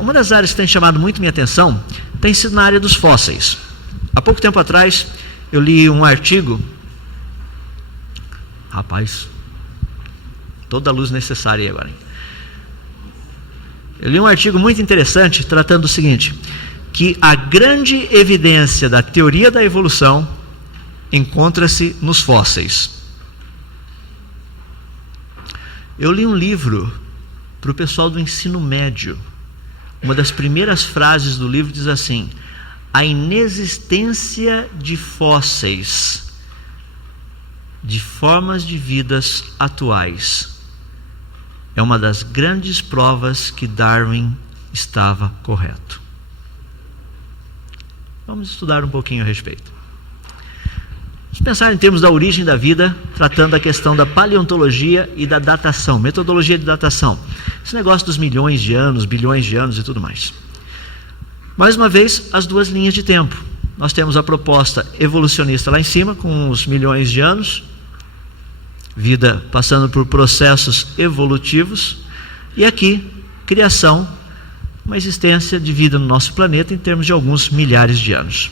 Uma das áreas que tem chamado muito minha atenção tem sido na área dos fósseis. Há pouco tempo atrás eu li um artigo, toda a luz necessária aí agora, hein? Eu li um artigo muito interessante tratando do seguinte, que a grande evidência da teoria da evolução encontra-se nos fósseis. Eu li um livro para o pessoal do ensino médio. Uma das primeiras frases do livro diz assim: a inexistência de fósseis de formas de vidas atuais é uma das grandes provas que Darwin estava correto. Vamos estudar um pouquinho a respeito. Vamos pensar em termos da origem da vida, tratando a questão da paleontologia e da datação, metodologia de datação. Esse negócio dos milhões de anos, bilhões de anos e tudo mais. Mais uma vez, as duas linhas de tempo. Nós temos a proposta evolucionista lá em cima, com os milhões de anos, vida passando por processos evolutivos, e aqui, criação, uma existência de vida no nosso planeta em termos de alguns milhares de anos.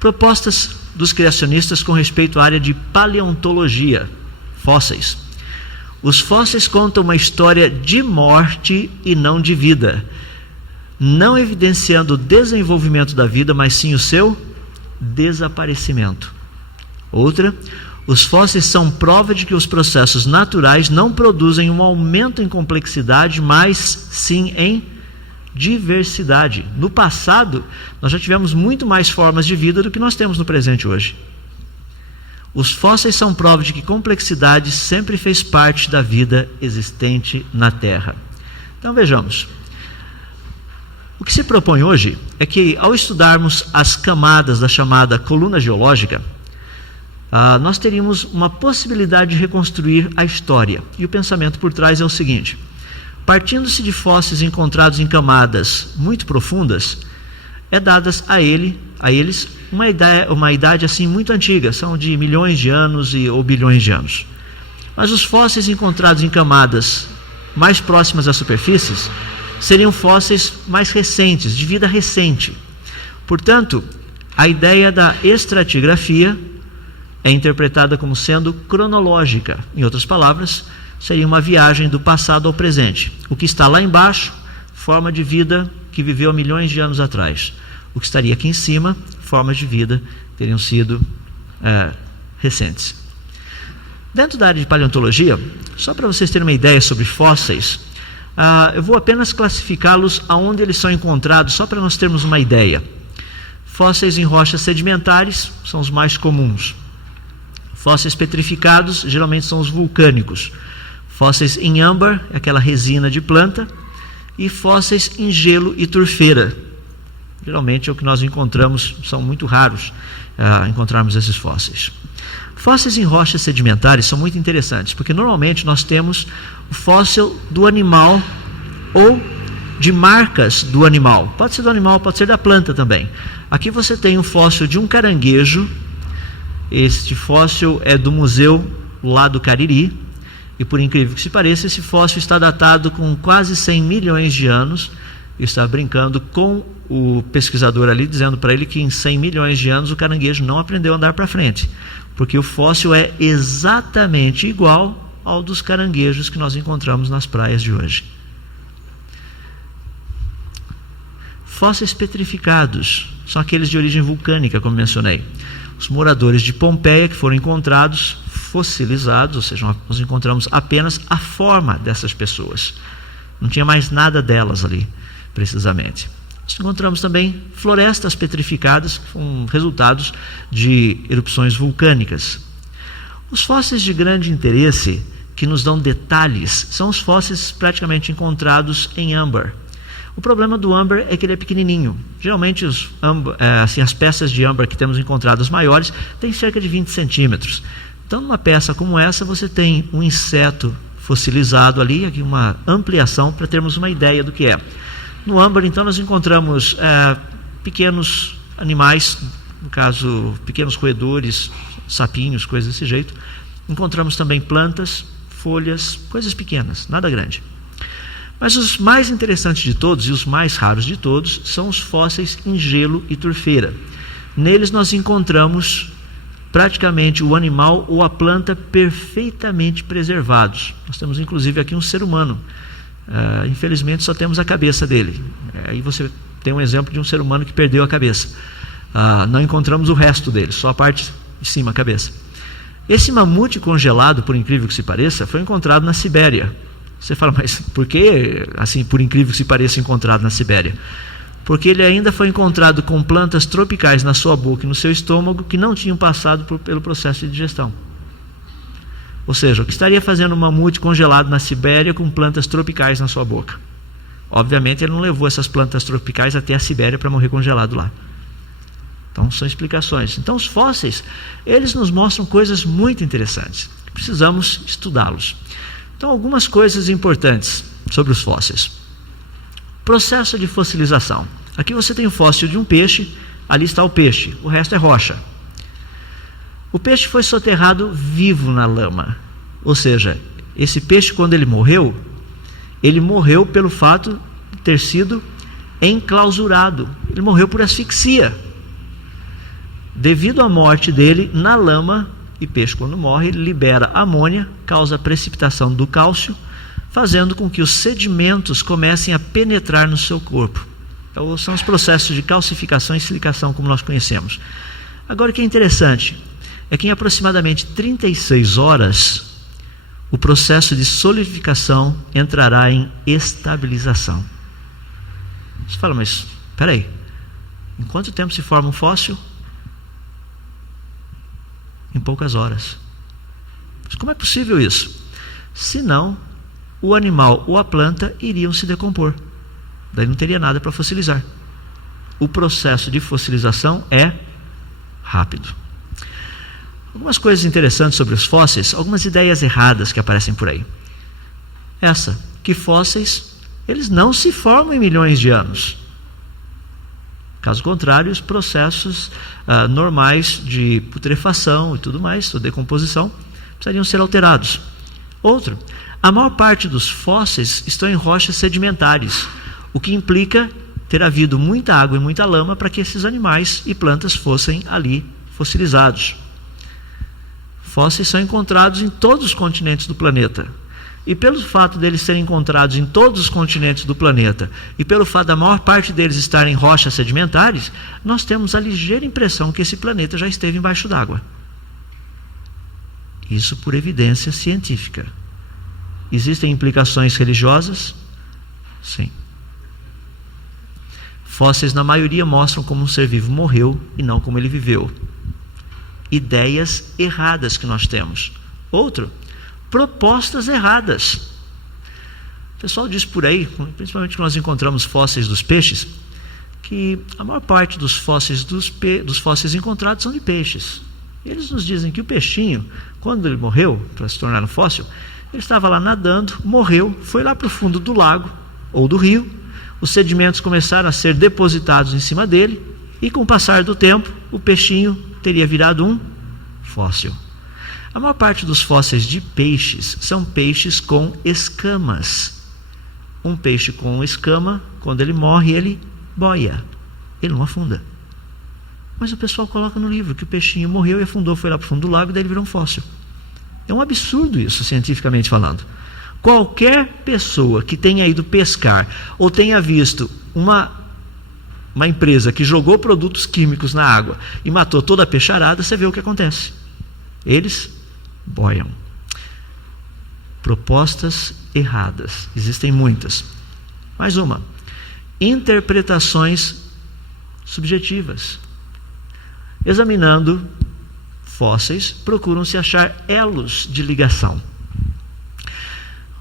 Propostas dos criacionistas com respeito à área de paleontologia, fósseis. Os fósseis contam uma história de morte e não de vida, não evidenciando o desenvolvimento da vida, mas sim o seu desaparecimento. Outra, os fósseis são prova de que os processos naturais não produzem um aumento em complexidade, mas sim em diversidade. No passado, nós já tivemos muito mais formas de vida do que nós temos no presente hoje. Os fósseis são prova de que complexidade sempre fez parte da vida existente na Terra. Então vejamos. O que se propõe hoje é que, ao estudarmos as camadas da chamada coluna geológica, nós teríamos uma possibilidade de reconstruir a história. E o pensamento por trás é o seguinte: partindo-se de fósseis encontrados em camadas muito profundas, é dadas a eles uma idade assim muito antiga, são de milhões de anos ou bilhões de anos. Mas os fósseis encontrados em camadas mais próximas à superfície seriam fósseis mais recentes, de vida recente. Portanto, a ideia da estratigrafia é interpretada como sendo cronológica. Em outras palavras, seria uma viagem do passado ao presente. O que está lá embaixo, forma de vida que viveu há milhões de anos atrás. O que estaria aqui em cima, formas de vida teriam sido recentes. Dentro da área de paleontologia, só para vocês terem uma ideia sobre fósseis, eu vou apenas classificá-los aonde eles são encontrados, só para nós termos uma ideia. Fósseis em rochas sedimentares são os mais comuns. Fósseis petrificados geralmente são os vulcânicos. Fósseis em âmbar, aquela resina de planta, e fósseis em gelo e turfeira. Geralmente é o que nós encontramos, são muito raros encontrarmos esses fósseis. Fósseis em rochas sedimentares são muito interessantes, porque normalmente nós temos o fóssil do animal ou de marcas do animal. Pode ser do animal, pode ser da planta também. Aqui você tem um fóssil de um caranguejo. Este fóssil é do museu lá do Cariri, e por incrível que se pareça, esse fóssil está datado com quase 100 milhões de anos. Eu estava brincando com o pesquisador ali, dizendo para ele que em 100 milhões de anos o caranguejo não aprendeu a andar para frente, porque o fóssil é exatamente igual ao dos caranguejos que nós encontramos nas praias de hoje. Fósseis petrificados são aqueles de origem vulcânica, como mencionei. Os moradores de Pompeia que foram encontrados fossilizados, ou seja, nós encontramos apenas a forma dessas pessoas. Não tinha mais nada delas ali, precisamente. Nós encontramos também florestas petrificadas, com resultados de erupções vulcânicas. Os fósseis de grande interesse, que nos dão detalhes, são os fósseis praticamente encontrados em âmbar. O problema do âmbar é que ele é pequenininho. Geralmente as peças de âmbar que temos encontradas maiores têm cerca de 20 centímetros. Então, numa peça como essa, você tem um inseto fossilizado ali, aqui uma ampliação para termos uma ideia do que é. No âmbar, então, nós encontramos pequenos animais, no caso, pequenos roedores, sapinhos, coisas desse jeito. Encontramos também plantas, folhas, coisas pequenas, nada grande. Mas os mais interessantes de todos e os mais raros de todos são os fósseis em gelo e turfeira. Neles nós encontramos praticamente o animal ou a planta perfeitamente preservados. Nós temos inclusive aqui um ser humano. Infelizmente só temos a cabeça dele. Aí você tem um exemplo de um ser humano que perdeu a cabeça. Não encontramos o resto dele, só a parte de cima, a cabeça. Esse mamute congelado, por incrível que se pareça, foi encontrado na Sibéria. Você fala, mas por que, assim, por incrível que se pareça, encontrado na Sibéria? Porque ele ainda foi encontrado com plantas tropicais na sua boca e no seu estômago que não tinham passado pelo processo de digestão. Ou seja, o que estaria fazendo um mamute congelado na Sibéria com plantas tropicais na sua boca? Obviamente ele não levou essas plantas tropicais até a Sibéria para morrer congelado lá. Então são explicações. Então os fósseis, eles nos mostram coisas muito interessantes. Precisamos estudá-los. Então algumas coisas importantes sobre os fósseis. Processo de fossilização. Aqui você tem o fóssil de um peixe, ali está o peixe, o resto é rocha. O peixe foi soterrado vivo na lama. Ou seja, esse peixe quando ele morreu pelo fato de ter sido enclausurado. Ele morreu por asfixia. Devido à morte dele na lama, e peixe quando morre, ele libera amônia, causa precipitação do cálcio, fazendo com que os sedimentos comecem a penetrar no seu corpo. Então, são os processos de calcificação e silicação como nós conhecemos. Agora o que é interessante é que em aproximadamente 36 horas o processo de solidificação entrará em estabilização. Você fala, mas espera aí, em quanto tempo se forma um fóssil? Em poucas horas. Mas como é possível isso? Senão o animal ou a planta iriam se decompor. Daí não teria nada para fossilizar. O processo de fossilização é rápido. Algumas coisas interessantes sobre os fósseis, algumas ideias erradas que aparecem por aí. Essa, que fósseis, eles não se formam em milhões de anos. Caso contrário, os processos normais de putrefação e tudo mais, ou decomposição, precisariam ser alterados. Outro, a maior parte dos fósseis estão em rochas sedimentares, o que implica ter havido muita água e muita lama para que esses animais e plantas fossem ali fossilizados. Fósseis são encontrados em todos os continentes do planeta. E pelo fato deles serem encontrados em todos os continentes do planeta, e pelo fato da maior parte deles estarem em rochas sedimentares, nós temos a ligeira impressão que esse planeta já esteve embaixo d'água. Isso por evidência científica. Existem implicações religiosas? Sim. Fósseis, na maioria, mostram como um ser vivo morreu e não como ele viveu. Ideias erradas que nós temos. Outro, propostas erradas. O pessoal diz por aí, principalmente quando nós encontramos fósseis dos peixes, que a maior parte dos fósseis fósseis encontrados são de peixes. Eles nos dizem que o peixinho, quando ele morreu, para se tornar um fóssil, ele estava lá nadando, morreu, foi lá para o fundo do lago ou do rio, os sedimentos começaram a ser depositados em cima dele, e com o passar do tempo, o peixinho teria virado um fóssil. A maior parte dos fósseis de peixes são peixes com escamas. Um peixe com escama, quando ele morre, ele boia, ele não afunda. Mas o pessoal coloca no livro que o peixinho morreu e afundou, foi lá para o fundo do lago e daí ele virou um fóssil. É um absurdo isso, cientificamente falando. Qualquer pessoa que tenha ido pescar ou tenha visto uma empresa que jogou produtos químicos na água e matou toda a peixarada, você vê o que acontece. Eles boiam. Propostas erradas. Existem muitas. Mais uma. Interpretações subjetivas. Examinando fósseis, procuram-se achar elos de ligação.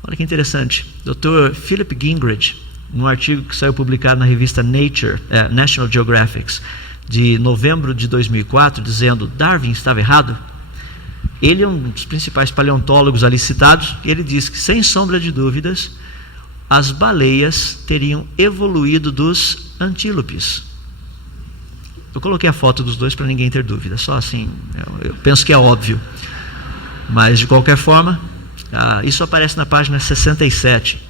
Olha que interessante. Dr. Philip Gingrich, num artigo que saiu publicado na revista Nature, National Geographic, de novembro de 2004, dizendo Darwin estava errado. Ele é um dos principais paleontólogos ali citados, e ele diz que, sem sombra de dúvidas, as baleias teriam evoluído dos antílopes. Eu coloquei a foto dos dois para ninguém ter dúvida, só assim, eu penso que é óbvio. Mas, de qualquer forma, isso aparece na página 67.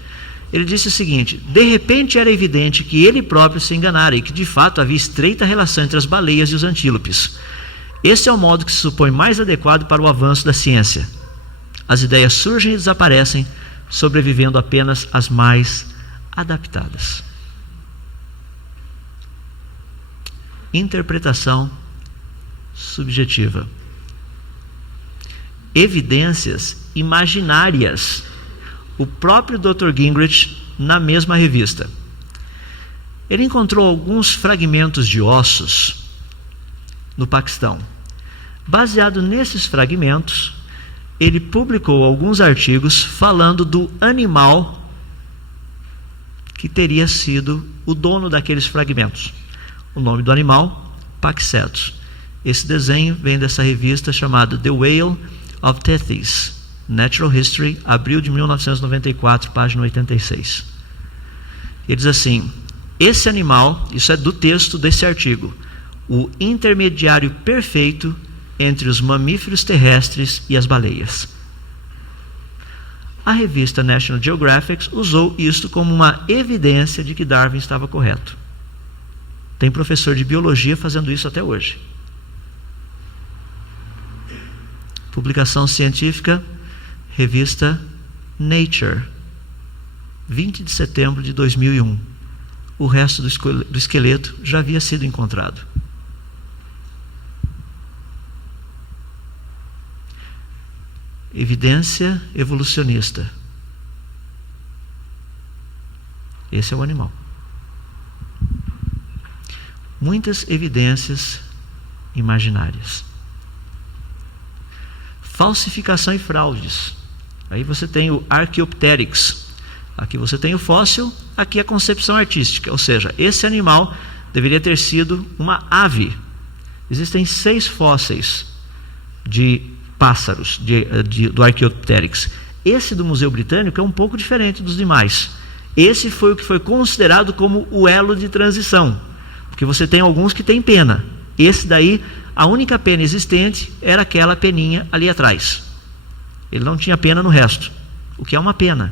Ele disse o seguinte: de repente era evidente que ele próprio se enganara e que de fato havia estreita relação entre as baleias e os antílopes. Esse é o modo que se supõe mais adequado para o avanço da ciência. As ideias surgem e desaparecem, sobrevivendo apenas as mais adaptadas. Interpretação subjetiva. Evidências imaginárias. O próprio Dr. Gingrich, na mesma revista, ele encontrou alguns fragmentos de ossos no Paquistão. Baseado nesses fragmentos, ele publicou alguns artigos falando do animal que teria sido o dono daqueles fragmentos. O nome do animal, Paquicetus. Esse desenho vem dessa revista chamada The Whale of Tethys, Natural History, abril de 1994, página 86. Ele diz assim: esse animal, isso é do texto desse artigo, o intermediário perfeito entre os mamíferos terrestres e as baleias. A revista National Geographic usou isto como uma evidência de que Darwin estava correto. Tem professor de biologia fazendo isso até hoje. Publicação científica, revista Nature, 20 de setembro de 2001. O resto do esqueleto já havia sido encontrado. Evidência evolucionista. Esse é o animal. Muitas evidências imaginárias. Falsificação e fraudes. Aí você tem o Archaeopteryx. Aqui você tem o fóssil, aqui a concepção artística. Ou seja, esse animal deveria ter sido uma ave. Existem 6 fósseis de pássaros do Archaeopteryx. Esse do Museu Britânico é um pouco diferente dos demais. Esse foi o que foi considerado como o elo de transição, porque você tem alguns que têm pena. Esse daí, a única pena existente era aquela peninha ali atrás. Ele não tinha pena no resto, o que é uma pena.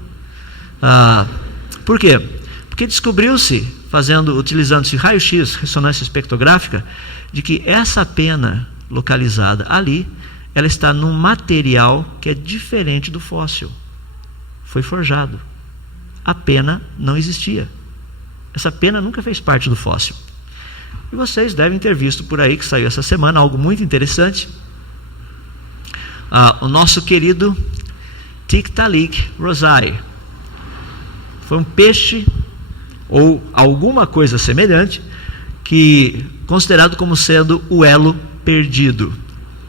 Por quê? Porque descobriu-se, utilizando-se raio-x, ressonância espectrográfica, de que essa pena localizada ali, ela está num material que é diferente do fóssil. Foi forjado. A pena não existia. Essa pena nunca fez parte do fóssil. E vocês devem ter visto por aí, que saiu essa semana, algo muito interessante. O nosso querido Tiktaalik rosae. Foi um peixe, ou alguma coisa semelhante, que considerado como sendo o elo perdido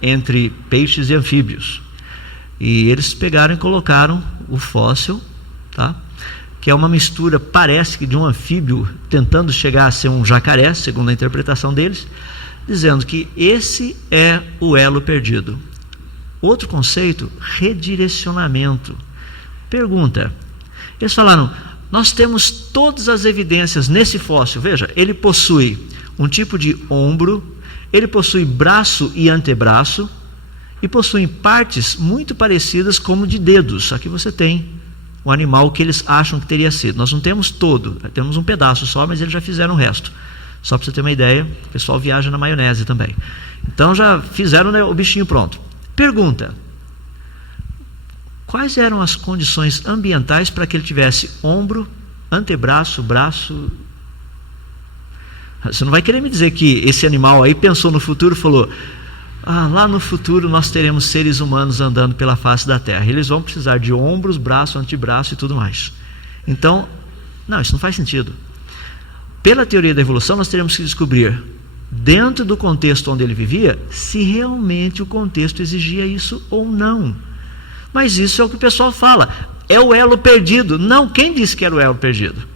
entre peixes e anfíbios. E eles pegaram e colocaram o fóssil, tá? Que é uma mistura, parece que de um anfíbio tentando chegar a ser um jacaré, segundo a interpretação deles, dizendo que esse é o elo perdido. Outro conceito, redirecionamento. Pergunta: eles falaram, nós temos todas as evidências nesse fóssil. Veja, ele possui um tipo de ombro, ele possui braço e antebraço, e possui partes muito parecidas como de dedos. Aqui você tem o animal que eles acham que teria sido. Nós não temos todo, temos um pedaço só, mas eles já fizeram o resto. Só para você ter uma ideia, o pessoal viaja na maionese também. Então já fizeram, né, o bichinho pronto. Pergunta: quais eram as condições ambientais para que ele tivesse ombro, antebraço, braço? Você não vai querer me dizer que esse animal aí pensou no futuro e falou: lá no futuro nós teremos seres humanos andando pela face da Terra. Eles vão precisar de ombros, braço, antebraço e tudo mais. Então, não, isso não faz sentido. Pela teoria da evolução, nós teremos que descobrir, dentro do contexto onde ele vivia, se realmente o contexto exigia isso ou não. Mas isso é o que o pessoal fala. É o elo perdido. Não, quem disse que era o elo perdido?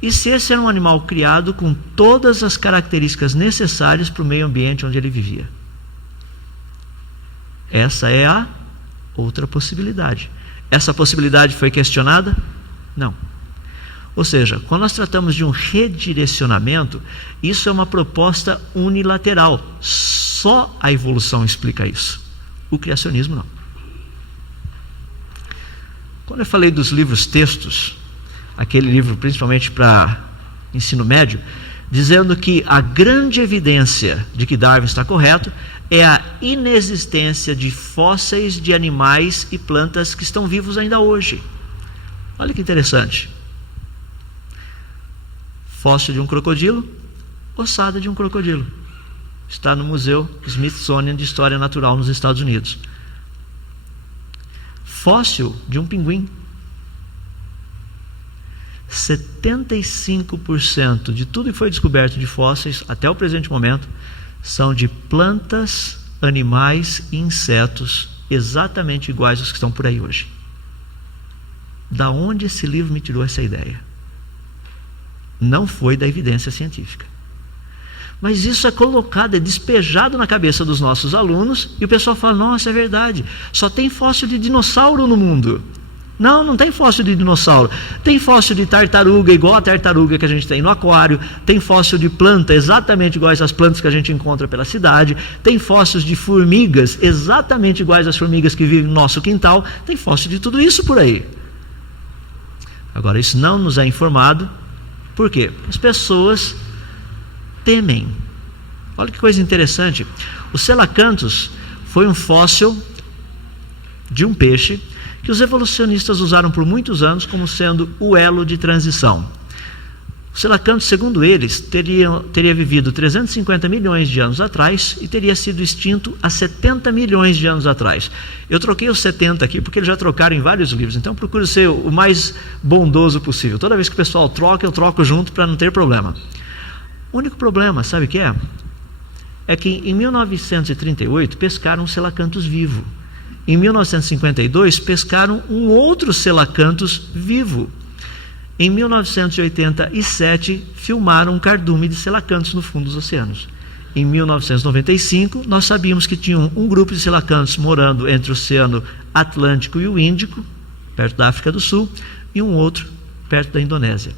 E se esse era um animal criado com todas as características necessárias para o meio ambiente onde ele vivia? Essa é a outra possibilidade. Essa possibilidade foi questionada? Não. Ou seja, quando nós tratamos de um redirecionamento, isso é uma proposta unilateral. Só a evolução explica isso. O criacionismo não. Quando eu falei dos livros textos, aquele livro principalmente para ensino médio, dizendo que a grande evidência de que Darwin está correto é a inexistência de fósseis de animais e plantas que estão vivos ainda hoje. Olha que interessante. Fóssil de um crocodilo, ossada de um crocodilo. Está no Museu Smithsonian de História Natural nos Estados Unidos. Fóssil de um pinguim. 75% de tudo que foi descoberto de fósseis até o presente momento são de plantas, animais e insetos exatamente iguais aos que estão por aí hoje. Da onde esse livro me tirou essa ideia? Não foi da evidência científica. Mas isso é colocado, é despejado na cabeça dos nossos alunos e o pessoal fala, nossa, é verdade, só tem fóssil de dinossauro no mundo. Não, não tem fóssil de dinossauro. Tem fóssil de tartaruga, igual a tartaruga que a gente tem no aquário. Tem fóssil de planta, exatamente iguais às plantas que a gente encontra pela cidade. Tem fósseis de formigas, exatamente iguais às formigas que vivem no nosso quintal. Tem fóssil de tudo isso por aí. Agora, isso não nos é informado. Por quê? As pessoas temem. Olha que coisa interessante. O Coelacanthus foi um fóssil de um peixe que os evolucionistas usaram por muitos anos como sendo o elo de transição. O Coelacanthus, segundo eles, teria vivido 350 milhões de anos atrás e teria sido extinto há 70 milhões de anos atrás. Eu troquei os 70 aqui porque eles já trocaram em vários livros, então procuro ser o mais bondoso possível. Toda vez que o pessoal troca, eu troco junto para não ter problema. O único problema, sabe o que é? É que em 1938 pescaram um Coelacanthus vivo. Em 1952 pescaram um outro Coelacanthus vivo. Em 1987 filmaram um cardume de Coelacanthus no fundo dos oceanos. Em 1995 nós sabíamos que tinha um grupo de Coelacanthus morando entre o Oceano Atlântico e o Índico, perto da África do Sul, e um outro perto da Indonésia.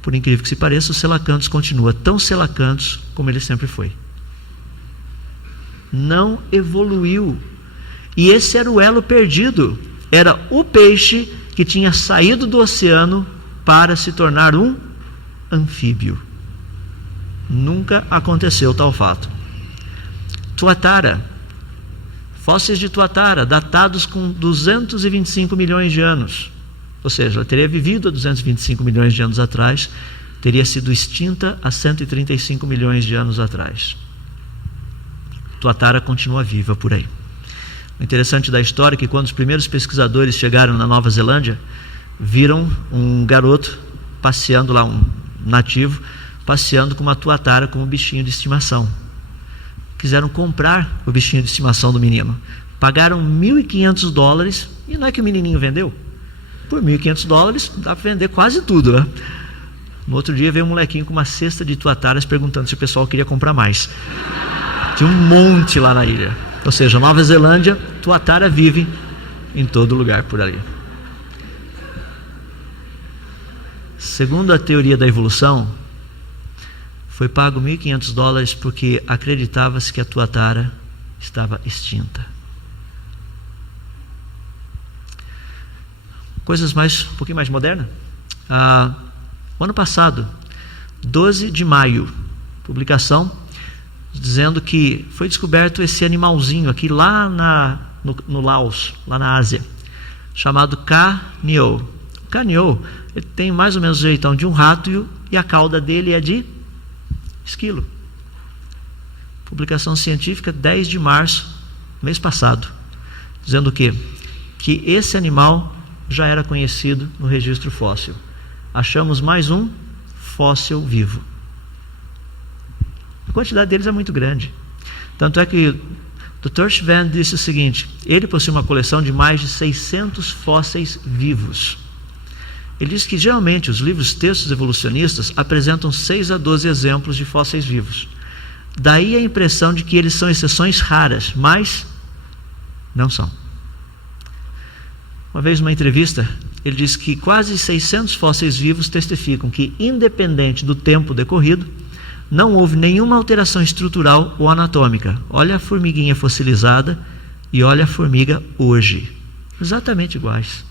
Por incrível que se pareça, o Coelacanthus continua tão Coelacanthus como ele sempre foi. Não evoluiu. E esse era o elo perdido. Era o peixe que tinha saído do oceano para se tornar um anfíbio. Nunca aconteceu tal fato. Tuatara. Fósseis de Tuatara, datados com 225 milhões de anos. Ou seja, ela teria vivido há 225 milhões de anos atrás, teria sido extinta há 135 milhões de anos atrás. Tuatara continua viva por aí. O interessante da história é que quando os primeiros pesquisadores chegaram na Nova Zelândia, viram um garoto passeando lá, um nativo, passeando com uma tuatara como bichinho de estimação. Quiseram comprar o bichinho de estimação do menino. Pagaram $1.500 e não é que o menininho vendeu? Por $1.500 dá para vender quase tudo, né? No outro dia veio um molequinho com uma cesta de tuataras perguntando se o pessoal queria comprar mais. Tinha um monte lá na ilha. Ou seja, Nova Zelândia, tuatara vive em todo lugar por ali. Segundo a teoria da evolução, foi pago $1.500 porque acreditava-se que a tuatara estava extinta. Coisas um pouquinho mais modernas. O ano passado, 12 de maio, publicação dizendo que foi descoberto esse animalzinho aqui lá no Laos, lá na Ásia, chamado Ca-Niu. O Ca-Niu, ele tem mais ou menos o jeitão de um rato e a cauda dele é de esquilo. Publicação científica 10 de março, mês passado, dizendo o quê? Que esse animal já era conhecido no registro fóssil. Achamos mais um fóssil vivo. A quantidade deles é muito grande. Tanto é que o Dr. Schwann disse o seguinte: ele possui uma coleção de mais de 600 fósseis vivos. Ele diz que geralmente os livros textos evolucionistas apresentam 6 a 12 exemplos de fósseis vivos. Daí a impressão de que eles são exceções raras, mas não são. Uma vez numa entrevista, ele disse que quase 600 fósseis vivos testificam que, independente do tempo decorrido, não houve nenhuma alteração estrutural ou anatômica. Olha a formiguinha fossilizada e olha a formiga hoje. Exatamente iguais.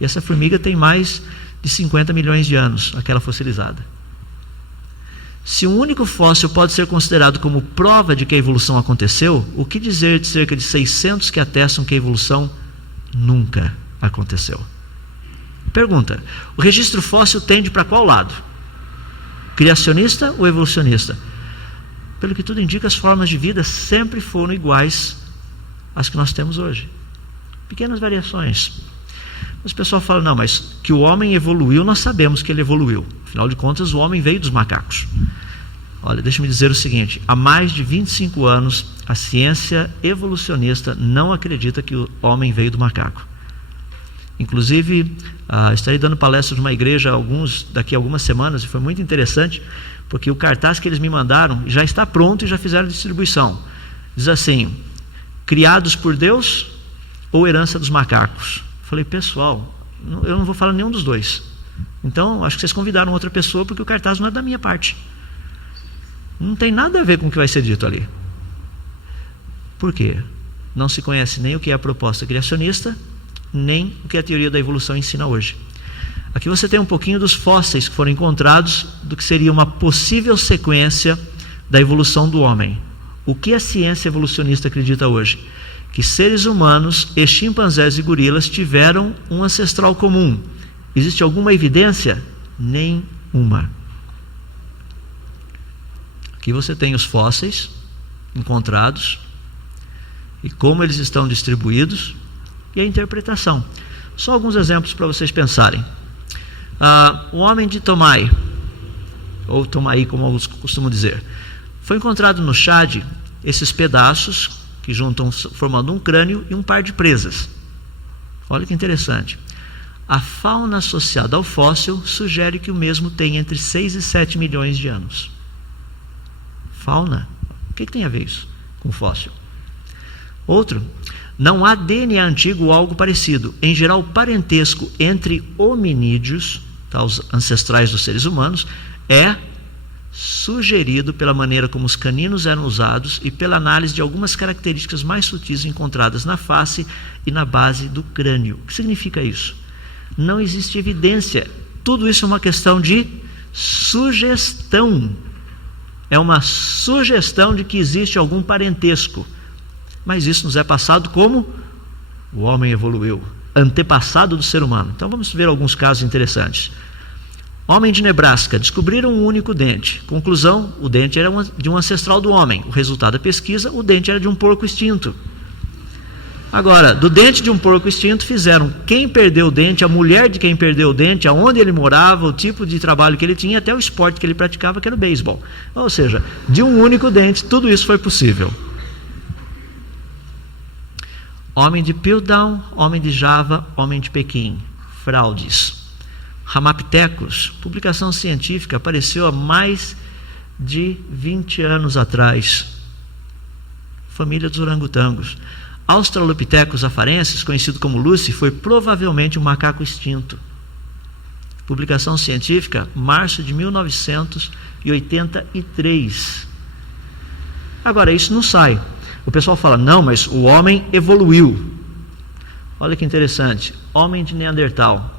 E essa formiga tem mais de 50 milhões de anos, aquela fossilizada. Se um único fóssil pode ser considerado como prova de que a evolução aconteceu, o que dizer de cerca de 600 que atestam que a evolução nunca aconteceu? Pergunta: o registro fóssil tende para qual lado? Criacionista ou evolucionista? Pelo que tudo indica, as formas de vida sempre foram iguais às que nós temos hoje. Pequenas variações. Mas o pessoal fala, não, mas que o homem evoluiu, nós sabemos que ele evoluiu. Afinal de contas, o homem veio dos macacos. Olha, deixa-me dizer o seguinte: há mais de 25 anos, a ciência evolucionista não acredita que o homem veio do macaco. Inclusive, estarei dando palestra numa igreja daqui a algumas semanas, e foi muito interessante, porque o cartaz que eles me mandaram já está pronto e já fizeram distribuição. Diz assim: criados por Deus ou herança dos macacos? Falei, pessoal, eu não vou falar nenhum dos dois. Então, acho que vocês convidaram outra pessoa, porque o cartaz não é da minha parte. Não tem nada a ver com o que vai ser dito ali. Por quê? Não se conhece nem o que é a proposta criacionista, nem o que a teoria da evolução ensina hoje. Aqui você tem um pouquinho dos fósseis que foram encontrados do que seria uma possível sequência da evolução do homem. O que a ciência evolucionista acredita hoje? Que seres humanos e chimpanzés e gorilas tiveram um ancestral comum. Existe alguma evidência? Nenhuma. Aqui você tem os fósseis encontrados e como eles estão distribuídos e a interpretação. Só alguns exemplos para vocês pensarem. O homem de Tomai, ou Tomai, como alguns costumam dizer, foi encontrado no Chad esses pedaços que juntam formando um crânio e um par de presas. Olha que interessante. A fauna associada ao fóssil sugere que o mesmo tem entre 6 e 7 milhões de anos. Fauna? O que tem a ver isso com fóssil? Outro: não há DNA antigo ou algo parecido. Em geral, o parentesco entre hominídeos, os ancestrais dos seres humanos, é sugerido pela maneira como os caninos eram usados e pela análise de algumas características mais sutis encontradas na face e na base do crânio. O que significa isso? Não existe evidência. Tudo isso é uma questão de sugestão. É uma sugestão de que existe algum parentesco. Mas isso nos é passado como o homem evoluiu, antepassado do ser humano. Então vamos ver alguns casos interessantes. Homem de Nebraska, descobriram um único dente. Conclusão: o dente era de um ancestral do homem. O resultado da pesquisa: o dente era de um porco extinto. Agora, do dente de um porco extinto fizeram quem perdeu o dente, a mulher de quem perdeu o dente, aonde ele morava, o tipo de trabalho que ele tinha, até o esporte que ele praticava, que era o beisebol. Ou seja, de um único dente, tudo isso foi possível. Homem de Piltdown, homem de Java, homem de Pequim. Fraudes. Ramapithecus, publicação científica, apareceu há mais de 20 anos atrás. Família dos orangotangos. Australopithecus afarensis, conhecido como Lucy, foi provavelmente um macaco extinto. Publicação científica, março de 1983. Agora, isso não sai. O pessoal fala, não, mas o homem evoluiu. Olha que interessante. Homem de Neandertal.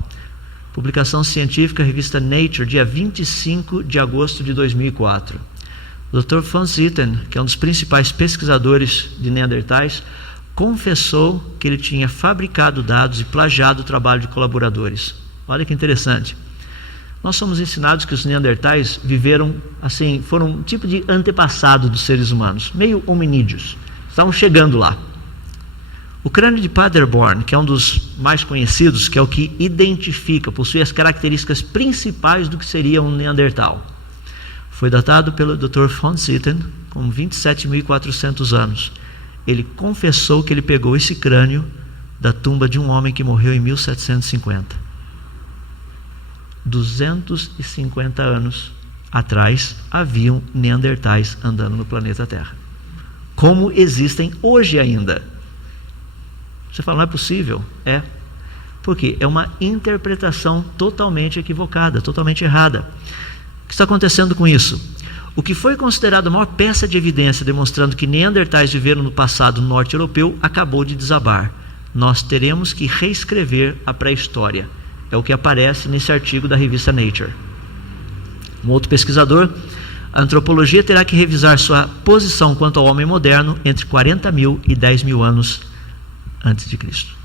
Publicação científica, revista Nature, dia 25 de agosto de 2004. O Dr. Van Zitten, que é um dos principais pesquisadores de Neandertais, confessou que ele tinha fabricado dados e plagiado o trabalho de colaboradores. Olha que interessante. Nós somos ensinados que os Neandertais viveram, assim, foram um tipo de antepassado dos seres humanos, meio hominídeos. Estavam chegando lá. O crânio de Paderborn, que é um dos mais conhecidos, que é o que identifica, possui as características principais do que seria um Neandertal, foi datado pelo Dr. Van Zitten com 27.400 anos. Ele confessou que ele pegou esse crânio da tumba de um homem que morreu em 1750. 250 anos atrás haviam Neandertais andando no planeta Terra. Como existem hoje ainda. Você fala, não é possível? É. Por quê? É uma interpretação totalmente equivocada, totalmente errada. O que está acontecendo com isso? O que foi considerado a maior peça de evidência demonstrando que Neandertais viveram no passado norte-europeu acabou de desabar. nós teremos que reescrever a pré-história. É o que aparece nesse artigo da revista Nature. Um outro pesquisador: a antropologia terá que revisar sua posição quanto ao homem moderno entre 40 mil e 10 mil anos antes de Cristo.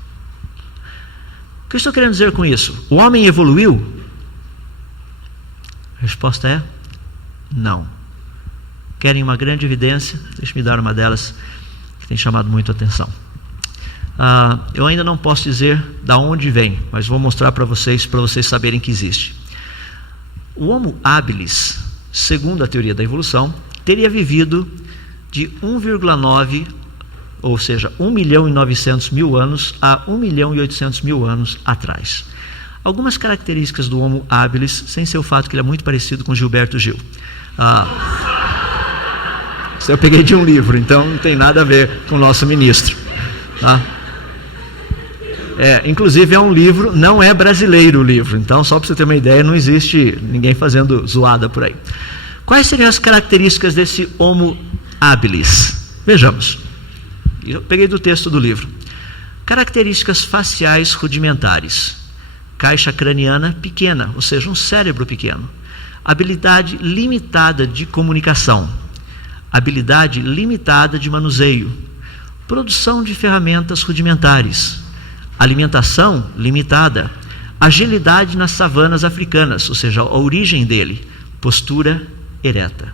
O que eu estou querendo dizer com isso? O homem evoluiu? A resposta é não. Querem uma grande evidência? Deixe-me dar uma delas que tem chamado muito a atenção. Eu ainda não posso dizer de onde vem, mas vou mostrar para vocês saberem que existe. O Homo habilis, segundo a teoria da evolução, teria vivido de 1,9, ou seja, 1.900.000 anos a 1.800.000 anos atrás. Algumas características do Homo habilis, sem ser o fato que ele é muito parecido com Gilberto Gil. Isso eu peguei de um livro, então não tem nada a ver com o nosso ministro. Tá? Inclusive é um livro, não é brasileiro o livro, então só para você ter uma ideia, não existe ninguém fazendo zoada por aí. Quais seriam as características desse Homo habilis? Vejamos. Eu peguei do texto do livro. Características faciais rudimentares. Caixa craniana pequena, ou seja, um cérebro pequeno. Habilidade limitada de comunicação. Habilidade limitada de manuseio. Produção de ferramentas rudimentares. Alimentação limitada. Agilidade nas savanas africanas, ou seja, a origem dele. Postura ereta.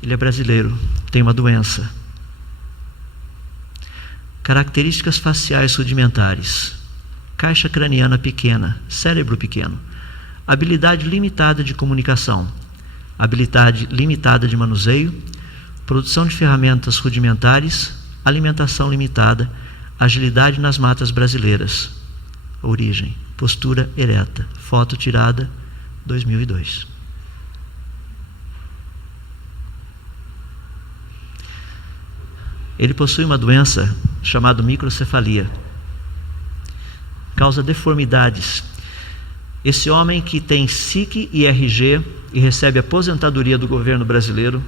Ele é brasileiro, tem uma doença. Características faciais rudimentares. Caixa craniana pequena, cérebro pequeno. Habilidade limitada de comunicação. Habilidade limitada de manuseio. Produção de ferramentas rudimentares. Alimentação limitada. Agilidade nas matas brasileiras. Origem. Postura ereta. Foto tirada 2002. Ele possui uma doença chamada microcefalia. Causa deformidades. Esse homem que tem SIC e RG e recebe aposentadoria do governo brasileiro,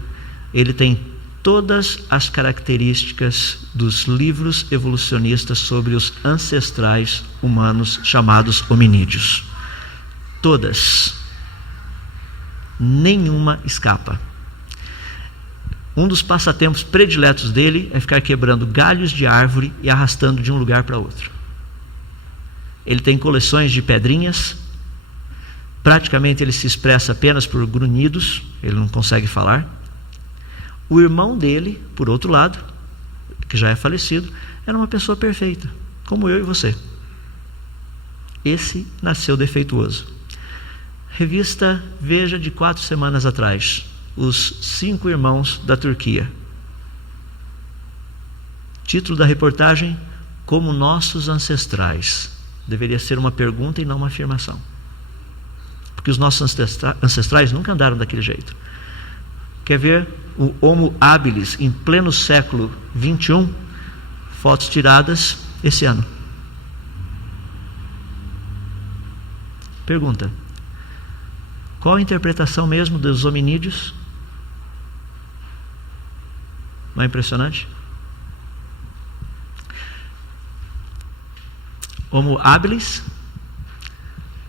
ele tem todas as características dos livros evolucionistas sobre os ancestrais humanos chamados hominídeos. Todas. Nenhuma escapa. Um dos passatempos prediletos dele é ficar quebrando galhos de árvore e arrastando de um lugar para outro. Ele tem coleções de pedrinhas. Praticamente ele se expressa apenas por grunhidos, ele não consegue falar. O irmão dele, por outro lado, que já é falecido, era uma pessoa perfeita, como eu e você. Esse nasceu defeituoso. Revista Veja de 4 semanas atrás. Os 5 irmãos da Turquia. Título da reportagem: Como nossos ancestrais. Deveria ser uma pergunta e não uma afirmação. Porque os nossos ancestrais nunca andaram daquele jeito. Quer ver o Homo habilis em pleno século 21? Fotos tiradas esse ano. Pergunta: qual a interpretação mesmo dos hominídeos? Não é impressionante? Homo habilis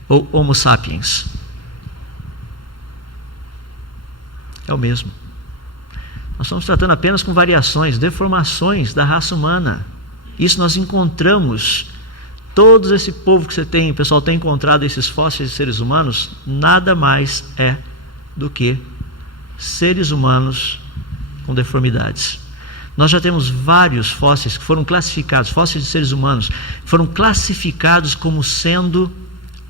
ou Homo sapiens? É o mesmo. Nós estamos tratando apenas com variações, deformações da raça humana. Isso nós encontramos. Todo esse povo que você tem, o pessoal tem encontrado esses fósseis de seres humanos, nada mais é do que seres humanos com deformidades. Nós já temos vários fósseis que foram classificados, fósseis de seres humanos, foram classificados como sendo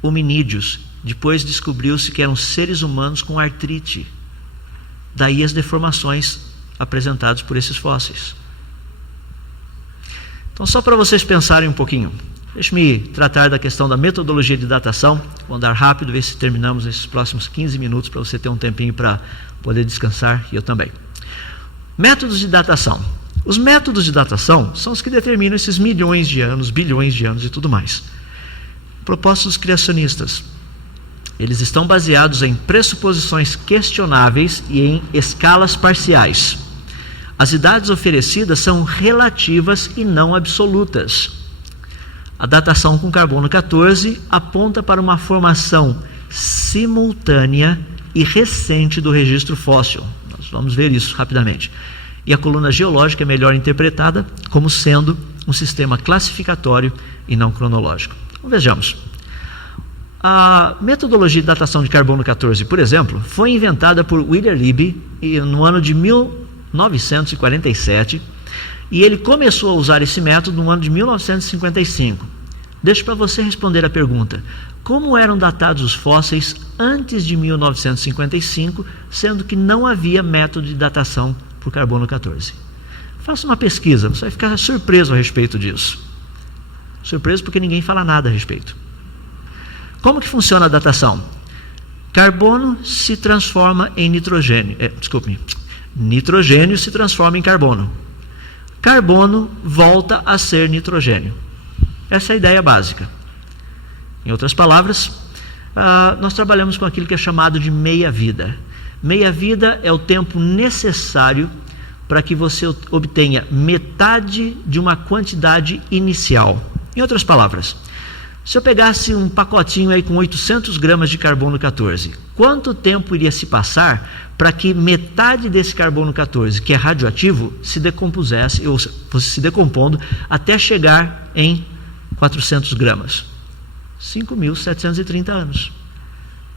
hominídeos. Depois descobriu-se que eram seres humanos com artrite. Daí as deformações apresentadas por esses fósseis. Então, só para vocês pensarem um pouquinho, deixe-me tratar da questão da metodologia de datação. Vou andar rápido, ver se terminamos esses próximos 15 minutos para você ter um tempinho para poder descansar, e eu também. Métodos de datação. Os métodos de datação são os que determinam esses milhões de anos, bilhões de anos e tudo mais. Propósitos criacionistas. Eles estão baseados em pressuposições questionáveis e em escalas parciais. As idades oferecidas são relativas e não absolutas. A datação com carbono 14 aponta para uma formação simultânea e recente do registro fóssil. Nós vamos ver isso rapidamente. E a coluna geológica é melhor interpretada como sendo um sistema classificatório e não cronológico. Então, vejamos. A metodologia de datação de carbono 14, por exemplo, foi inventada por William Libbey no ano de 1947 e ele começou a usar esse método no ano de 1955. Deixo para você responder a pergunta: como eram datados os fósseis antes de 1955, sendo que não havia método de datação por carbono 14? Faça uma pesquisa, você vai ficar surpreso a respeito disso. Surpreso porque ninguém fala nada a respeito. Como que funciona a datação? Carbono se transforma em nitrogênio. Nitrogênio se transforma em carbono. Carbono volta a ser nitrogênio. Essa é a ideia básica. Em outras palavras, nós trabalhamos com aquilo que é chamado de meia-vida. Meia-vida é o tempo necessário para que você obtenha metade de uma quantidade inicial. Em outras palavras, se eu pegasse um pacotinho aí com 800 gramas de carbono 14, quanto tempo iria se passar para que metade desse carbono 14, que é radioativo, se decompusesse, ou fosse se decompondo, até chegar em 400 gramas? 5.730 anos.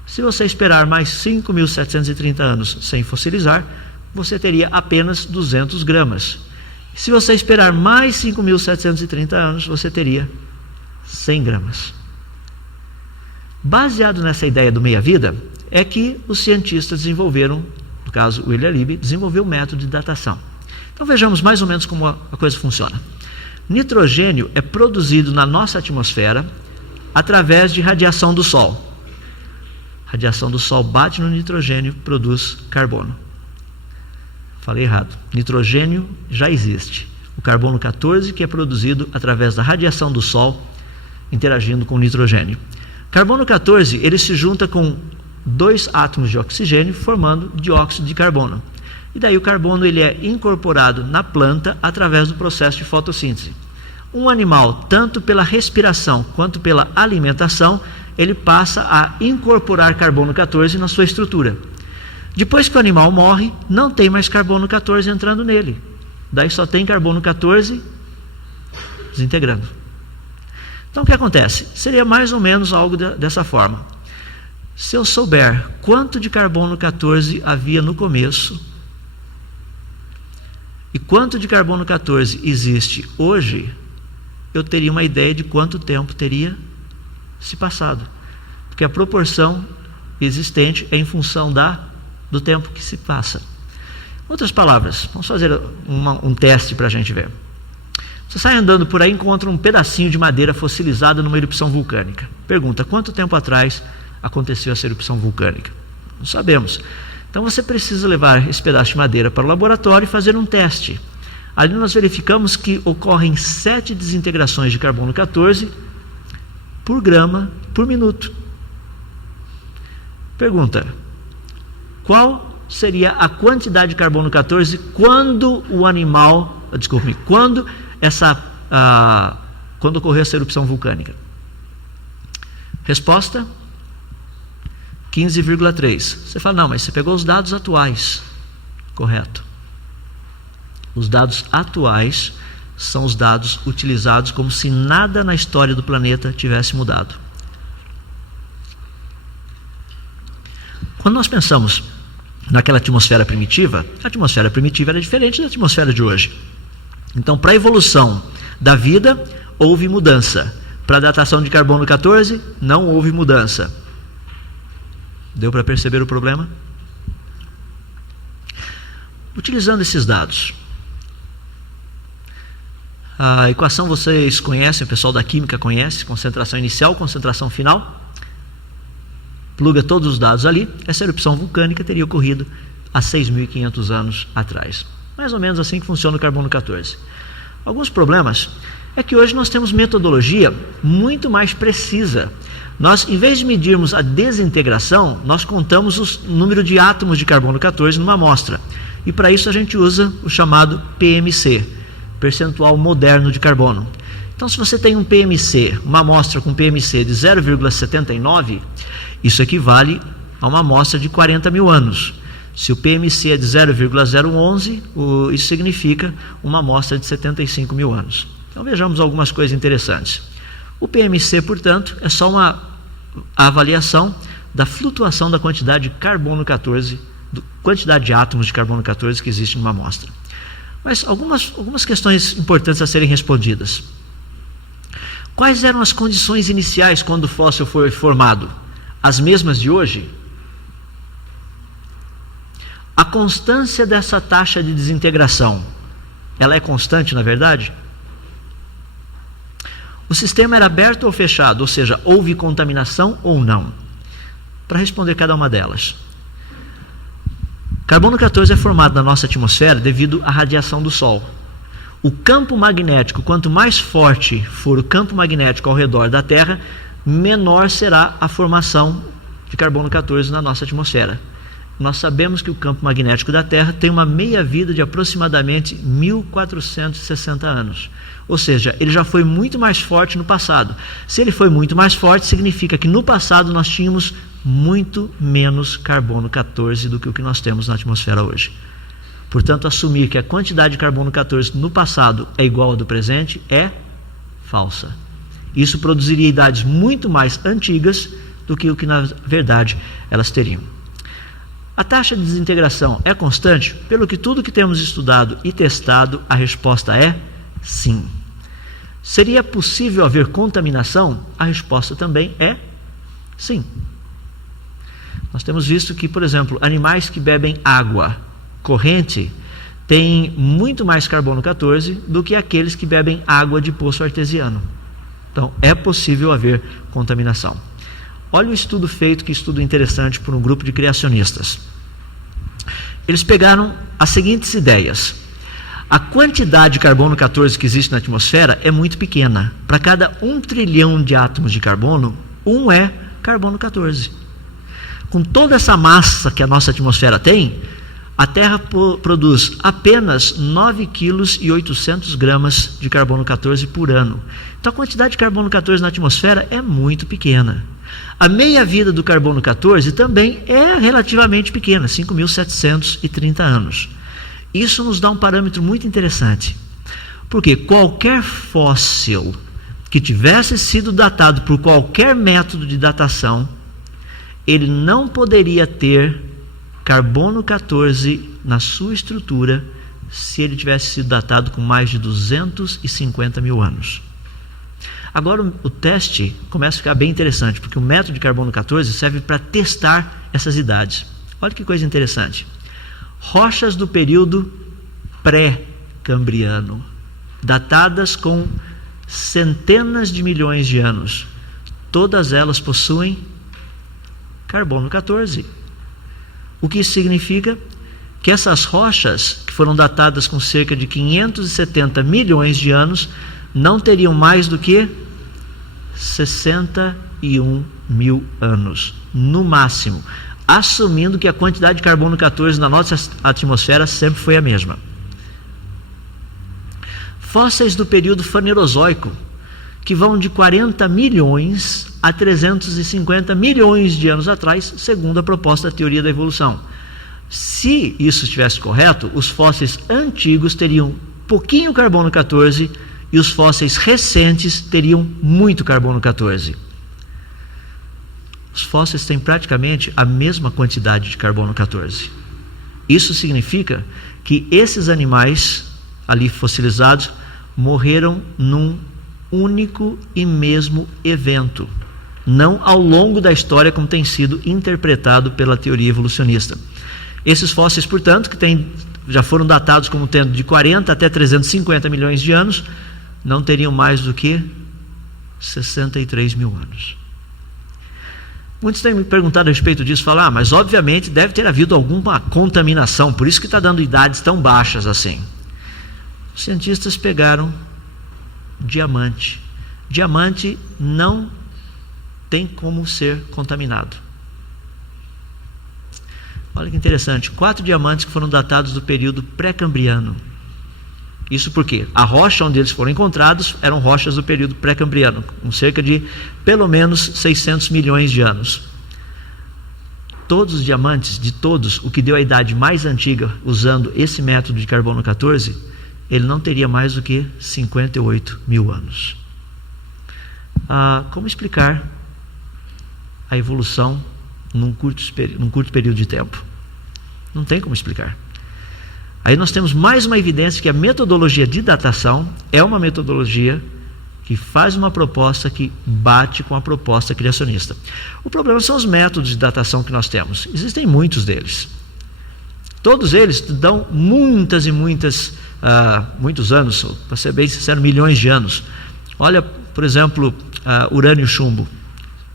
Se você esperar mais 5.730 anos sem fossilizar, você teria apenas 200 gramas. Se você esperar mais 5.730 anos, você teria 100 gramas. Baseado nessa ideia do meia-vida, é que os cientistas desenvolveram, no caso William Libbey, desenvolveu o método de datação. Então vejamos mais ou menos como a coisa funciona. Nitrogênio é produzido na nossa atmosfera através de radiação do Sol. A radiação do Sol bate no nitrogênio, produz carbono. Falei errado. Nitrogênio já existe. O carbono 14 que é produzido através da radiação do Sol interagindo com o nitrogênio. Carbono 14, ele se junta com 2 átomos de oxigênio formando dióxido de carbono. E daí o carbono ele é incorporado na planta através do processo de fotossíntese. Um animal, tanto pela respiração quanto pela alimentação, ele passa a incorporar carbono 14 na sua estrutura. Depois que o animal morre, não tem mais carbono 14 entrando nele. Daí só tem carbono 14 desintegrando. Então o que acontece? Seria mais ou menos algo dessa forma. Se eu souber quanto de carbono 14 havia no começo e quanto de carbono 14 existe hoje, eu teria uma ideia de quanto tempo teria se passado. Porque a proporção existente é em função do tempo que se passa. Em outras palavras, vamos fazer um teste para a gente ver. Você sai andando por aí e encontra um pedacinho de madeira fossilizada numa erupção vulcânica. Pergunta: quanto tempo atrás aconteceu essa erupção vulcânica? Não sabemos. Então você precisa levar esse pedaço de madeira para o laboratório e fazer um teste. Ali nós verificamos que ocorrem 7 desintegrações de carbono 14 por grama por minuto. Pergunta: qual seria a quantidade de carbono 14 quando quando ocorreu essa erupção vulcânica? Resposta: 15,3. Você fala: não, mas você pegou os dados atuais. Correto. Os dados atuais são os dados utilizados como se nada na história do planeta tivesse mudado. Quando nós pensamos naquela atmosfera primitiva, a atmosfera primitiva era diferente da atmosfera de hoje. Então, para a evolução da vida, houve mudança. Para a datação de carbono 14, não houve mudança. Deu para perceber o problema? Utilizando esses dados, a equação vocês conhecem, o pessoal da química conhece: concentração inicial, concentração final. Pluga todos os dados ali. Essa erupção vulcânica teria ocorrido há 6.500 anos atrás. Mais ou menos assim que funciona o carbono 14. Alguns problemas é que hoje nós temos metodologia muito mais precisa. Nós, em vez de medirmos a desintegração, nós contamos o número de átomos de carbono 14 numa amostra. E para isso a gente usa o chamado PMC, percentual moderno de carbono. Então, se você tem um PMC, uma amostra com PMC de 0,79, isso equivale a uma amostra de 40 mil anos. Se o PMC é de 0,011, isso significa uma amostra de 75 mil anos. Então, vejamos algumas coisas interessantes. O PMC, portanto, é só uma avaliação da flutuação da quantidade de carbono 14, quantidade de átomos de carbono 14 que existe numa amostra. Mas algumas questões importantes a serem respondidas. Quais eram as condições iniciais quando o fóssil foi formado? As mesmas de hoje? A constância dessa taxa de desintegração, ela é constante, na verdade? O sistema era aberto ou fechado, ou seja, houve contaminação ou não? Para responder cada uma delas. Carbono 14 é formado na nossa atmosfera devido à radiação do Sol. O campo magnético, quanto mais forte for o campo magnético ao redor da Terra, menor será a formação de carbono 14 na nossa atmosfera. Nós sabemos que o campo magnético da Terra tem uma meia-vida de aproximadamente 1460 anos. Ou seja, ele já foi muito mais forte no passado. Se ele foi muito mais forte, significa que no passado nós tínhamos muito menos carbono 14 do que o que nós temos na atmosfera hoje. Portanto, assumir que a quantidade de carbono 14 no passado é igual à do presente é falsa. Isso produziria idades muito mais antigas do que o que na verdade elas teriam. A taxa de desintegração é constante? Pelo que tudo que temos estudado e testado, a resposta é sim. Seria possível haver contaminação? A resposta também é sim. Nós temos visto que, por exemplo, animais que bebem água corrente têm muito mais carbono 14 do que aqueles que bebem água de poço artesiano. Então, é possível haver contaminação. Olha o estudo feito, que estudo interessante, por um grupo de criacionistas. Eles pegaram as seguintes ideias. A quantidade de carbono 14 que existe na atmosfera é muito pequena. Para cada 1 trilhão de átomos de carbono, 1 é carbono 14. Com toda essa massa que a nossa atmosfera tem, a Terra produz apenas 9,8 kg de carbono 14 por ano. Então a quantidade de carbono 14 na atmosfera é muito pequena. A meia-vida do carbono 14 também é relativamente pequena, 5.730 anos. Isso nos dá um parâmetro muito interessante, porque qualquer fóssil que tivesse sido datado por qualquer método de datação, ele não poderia ter carbono 14 na sua estrutura se ele tivesse sido datado com mais de 250 mil anos. Agora o teste começa a ficar bem interessante, porque o método de carbono 14 serve para testar essas idades. Olha que coisa interessante. Rochas do período pré-cambriano, datadas com centenas de milhões de anos, todas elas possuem carbono 14. O que isso significa? Que essas rochas, que foram datadas com cerca de 570 milhões de anos, não teriam mais do que 61 mil anos, no máximo, assumindo que a quantidade de carbono 14 na nossa atmosfera sempre foi a mesma. Fósseis do período Fanerozoico, que vão de 40 milhões a 350 milhões de anos atrás, segundo a proposta da teoria da evolução. Se isso estivesse correto, os fósseis antigos teriam pouquinho carbono 14 e os fósseis recentes teriam muito carbono 14. Os fósseis têm praticamente a mesma quantidade de carbono 14. Isso significa que esses animais ali fossilizados morreram num único e mesmo evento, não ao longo da história como tem sido interpretado pela teoria evolucionista. Esses fósseis, portanto, que já foram datados como tendo de 40 até 350 milhões de anos, não teriam mais do que 63 mil anos. Muitos têm me perguntado a respeito disso, falar, mas obviamente deve ter havido alguma contaminação, por isso que está dando idades tão baixas assim. Os cientistas pegaram diamante. Diamante não tem como ser contaminado. Olha que interessante, 4 diamantes que foram datados do período pré-cambriano. Isso porque a rocha onde eles foram encontrados eram rochas do período pré-cambriano, com cerca de pelo menos 600 milhões de anos. Todos os diamantes, de todos, o que deu a idade mais antiga, usando esse método de carbono 14, ele não teria mais do que 58 mil anos. Como explicar a evolução num curto período de tempo? Não tem como explicar. Aí nós temos mais uma evidência que a metodologia de datação é uma metodologia que faz uma proposta que bate com a proposta criacionista. O problema são os métodos de datação que nós temos. Existem muitos deles. Todos eles dão muitos anos, para ser bem sincero, milhões de anos. Olha, por exemplo, urânio e chumbo.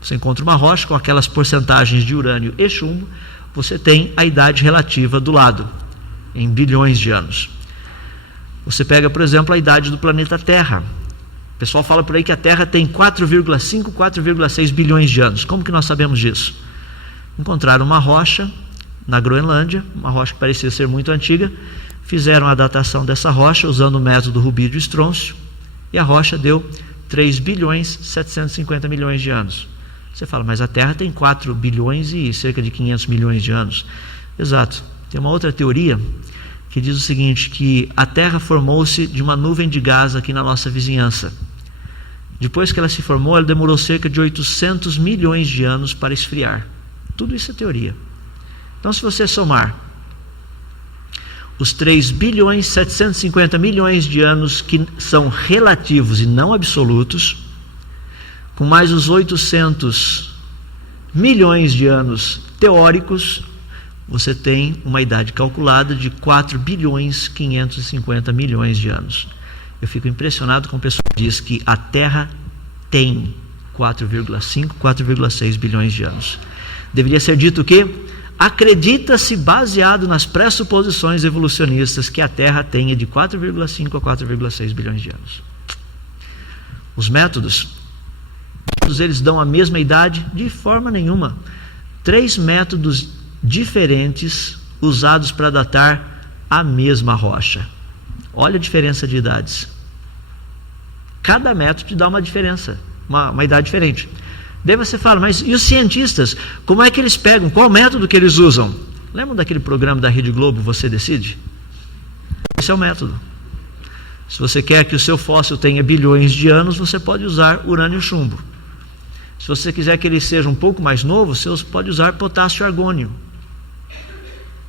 Você encontra uma rocha com aquelas porcentagens de urânio e chumbo, você tem a idade relativa do lado, em bilhões de anos. Você pega, por exemplo, a idade do planeta Terra. O pessoal fala por aí que a Terra tem 4,5, 4,6 bilhões de anos. Como que nós sabemos disso? Encontraram uma rocha na Groenlândia, uma rocha que parecia ser muito antiga, fizeram a datação dessa rocha usando o método rubídio-estrôncio, e a rocha deu 3 bilhões 750 milhões de anos. Você fala, mas a Terra tem 4 bilhões e cerca de 500 milhões de anos. Exato. Tem uma outra teoria que diz o seguinte, que a Terra formou-se de uma nuvem de gás aqui na nossa vizinhança. Depois que ela se formou, ela demorou cerca de 800 milhões de anos para esfriar. Tudo isso é teoria. Então, se você somar os 3 bilhões 750 milhões de anos que são relativos e não absolutos, com mais os 800 milhões de anos teóricos, você tem uma idade calculada de 4 bilhões 550 milhões de anos. Eu fico impressionado com o pessoal que diz que a Terra tem 4,5, 4,6 bilhões de anos. Deveria ser dito o quê? Acredita-se, baseado nas pressuposições evolucionistas, que a Terra tenha de 4,5 a 4,6 bilhões de anos. Os métodos, todos eles dão a mesma idade? De forma nenhuma. 3 métodos diferentes usados para datar a mesma rocha. Olha a diferença de idades. Cada método te dá uma diferença, uma idade diferente. Daí você fala, mas e os cientistas? Como é que eles pegam? Qual método que eles usam? Lembram daquele programa da Rede Globo, Você Decide? Esse é o método. Se você quer que o seu fóssil tenha bilhões de anos, você pode usar urânio e chumbo. Se você quiser que ele seja um pouco mais novo, você pode usar potássio e argônio.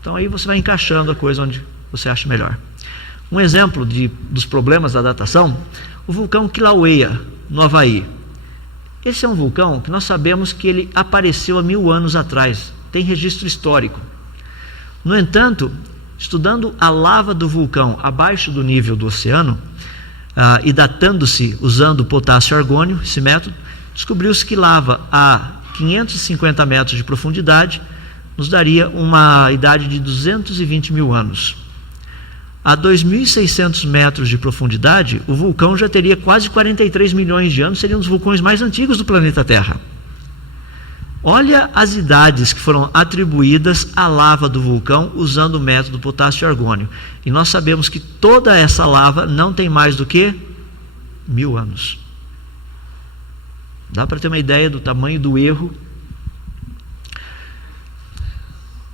Então aí você vai encaixando a coisa onde você acha melhor. Um exemplo dos problemas da datação, o vulcão Kilauea, no Havaí. Esse é um vulcão que nós sabemos que ele apareceu há 1000 anos atrás, tem registro histórico. No entanto, estudando a lava do vulcão abaixo do nível do oceano, e datando-se usando potássio e argônio, esse método, descobriu-se que lava a 550 metros de profundidade nos daria uma idade de 220 mil anos. A 2.600 metros de profundidade, o vulcão já teria quase 43 milhões de anos, seria um dos vulcões mais antigos do planeta Terra. Olha as idades que foram atribuídas à lava do vulcão usando o método potássio e argônio. E nós sabemos que toda essa lava não tem mais do que 1000 anos. Dá para ter uma ideia do tamanho do erro.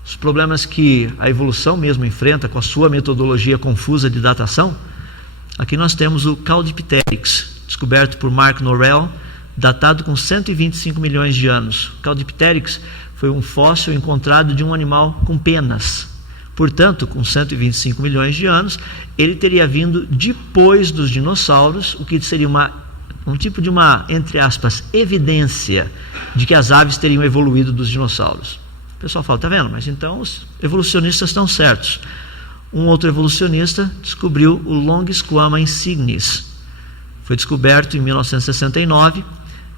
Os problemas que a evolução mesmo enfrenta com a sua metodologia confusa de datação. Aqui nós temos o Caudipteryx, descoberto por Mark Norell, datado com 125 milhões de anos. O Caudipteryx foi um fóssil encontrado de um animal com penas. Portanto, com 125 milhões de anos, ele teria vindo depois dos dinossauros, o que seria um tipo de uma, entre aspas, evidência de que as aves teriam evoluído dos dinossauros. O pessoal fala, tá vendo? Mas então os evolucionistas estão certos. Um outro evolucionista descobriu o Longisquama insignis. Foi descoberto em 1969,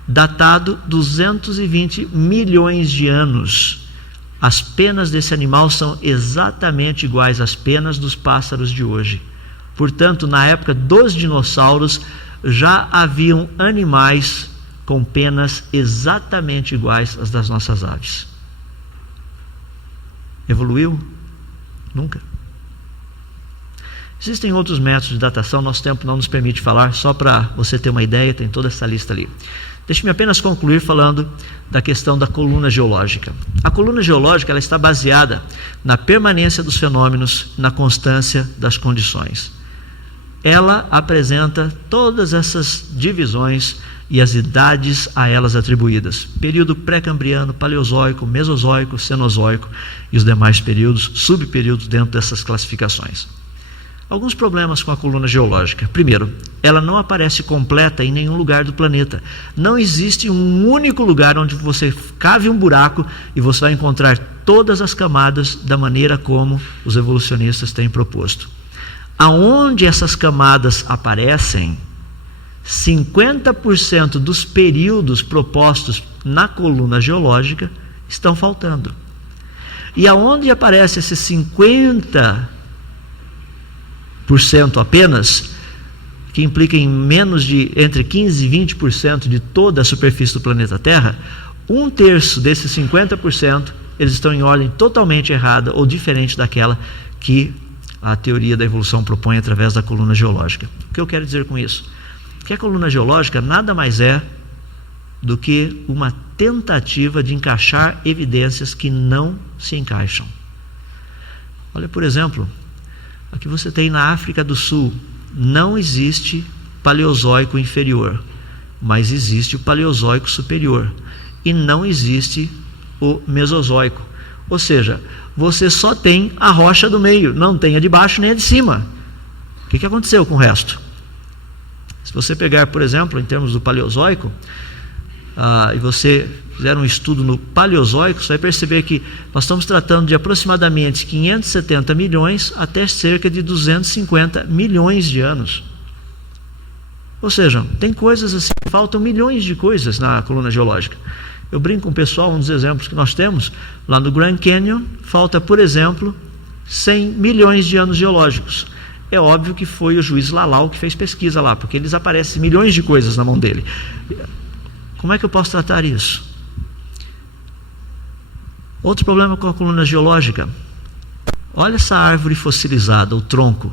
datado 220 milhões de anos. As penas desse animal são exatamente iguais às penas dos pássaros de hoje. Portanto, na época dos dinossauros, já haviam animais com penas exatamente iguais às das nossas aves. Evoluiu? Nunca. Existem outros métodos de datação, nosso tempo não nos permite falar, só para você ter uma ideia, tem toda essa lista ali. Deixe-me apenas concluir falando da questão da coluna geológica. A coluna geológica ela está baseada na permanência dos fenômenos, na constância das condições. Ela apresenta todas essas divisões e as idades a elas atribuídas. Período pré-cambriano, paleozoico, mesozoico, cenozoico e os demais períodos, subperíodos dentro dessas classificações. Alguns problemas com a coluna geológica. Primeiro, ela não aparece completa em nenhum lugar do planeta. Não existe um único lugar onde você cave um buraco e você vai encontrar todas as camadas da maneira como os evolucionistas têm proposto. Aonde essas camadas aparecem, 50% dos períodos propostos na coluna geológica estão faltando. E aonde aparece esses 50% apenas, que implica em menos de entre 15% e 20% de toda a superfície do planeta Terra, 1/3 desses 50% eles estão em ordem totalmente errada ou diferente daquela que a teoria da evolução propõe através da coluna geológica. O que eu quero dizer com isso? Que a coluna geológica nada mais é do que uma tentativa de encaixar evidências que não se encaixam. Olha, por exemplo, aqui você tem na África do Sul, não existe paleozoico inferior, mas existe o paleozoico superior, e não existe o mesozoico. Ou seja, você só tem a rocha do meio, não tem a de baixo nem a de cima. O que aconteceu com o resto? Se você pegar, por exemplo, em termos do paleozoico, e você fizer um estudo no paleozoico, você vai perceber que nós estamos tratando de aproximadamente 570 milhões até cerca de 250 milhões de anos. Ou seja, tem coisas assim, faltam milhões de coisas na coluna geológica. Eu brinco com o pessoal, um dos exemplos que nós temos, lá no Grand Canyon, falta, por exemplo, 100 milhões de anos geológicos. É óbvio que foi o juiz Lalau que fez pesquisa lá, porque eles aparecem milhões de coisas na mão dele. Como é que eu posso tratar isso? Outro problema com a coluna geológica. Olha essa árvore fossilizada, o tronco.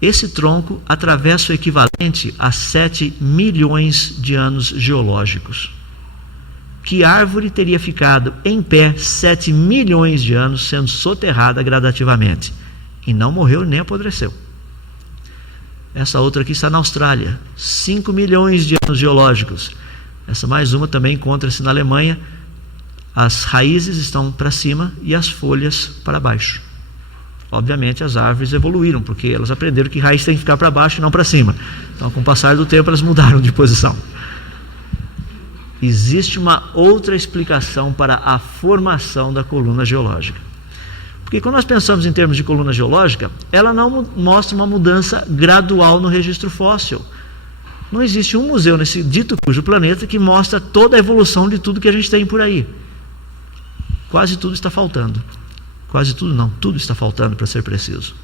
Esse tronco atravessa o equivalente a 7 milhões de anos geológicos. Que árvore teria ficado em pé 7 milhões de anos sendo soterrada gradativamente? E não morreu nem apodreceu. Essa outra aqui está na Austrália, 5 milhões de anos geológicos. Essa mais uma também encontra-se na Alemanha. As raízes estão para cima e as folhas para baixo. Obviamente as árvores evoluíram, porque elas aprenderam que raiz tem que ficar para baixo e não para cima. Então, com o passar do tempo, elas mudaram de posição. Existe uma outra explicação para a formação da coluna geológica. Porque quando nós pensamos em termos de coluna geológica, ela não mostra uma mudança gradual no registro fóssil. Não existe um museu nesse dito cujo planeta que mostra toda a evolução de tudo que a gente tem por aí. Quase tudo está faltando. Quase tudo não, tudo está faltando, para ser preciso.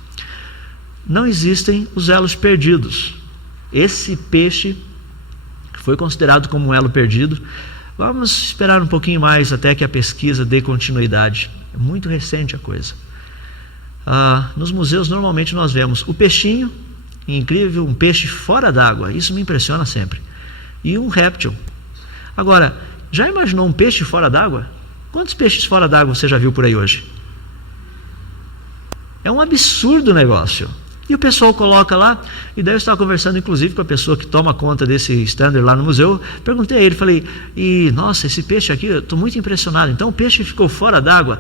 Não existem os elos perdidos. Esse peixe que foi considerado como um elo perdido, vamos esperar um pouquinho mais até que a pesquisa dê continuidade. É muito recente a coisa. Nos museus normalmente nós vemos o peixinho, incrível, um peixe fora d'água, isso me impressiona sempre, e um réptil. Agora, já imaginou um peixe fora d'água? Quantos peixes fora d'água você já viu por aí hoje? É um absurdo o negócio. E o pessoal coloca lá, e daí eu estava conversando inclusive com a pessoa que toma conta desse standard lá no museu, perguntei a ele, falei, nossa, esse peixe aqui, eu estou muito impressionado, então o peixe ficou fora d'água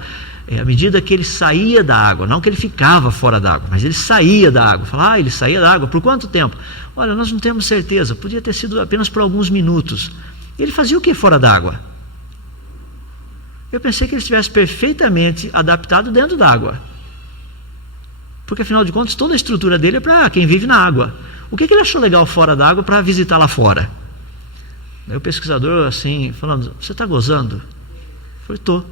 à medida que ele saía da água, não que ele ficava fora d'água, mas ele saía da água. Fala, ele saía da água, por quanto tempo? Olha, nós não temos certeza, podia ter sido apenas por alguns minutos. Ele fazia o que fora d'água? Eu pensei que ele estivesse perfeitamente adaptado dentro d'água. Porque afinal de contas toda a estrutura dele é para quem vive na água. O que ele achou legal fora d'água para visitar lá fora? Aí o pesquisador assim, falando, você está gozando? Eu falei, estou.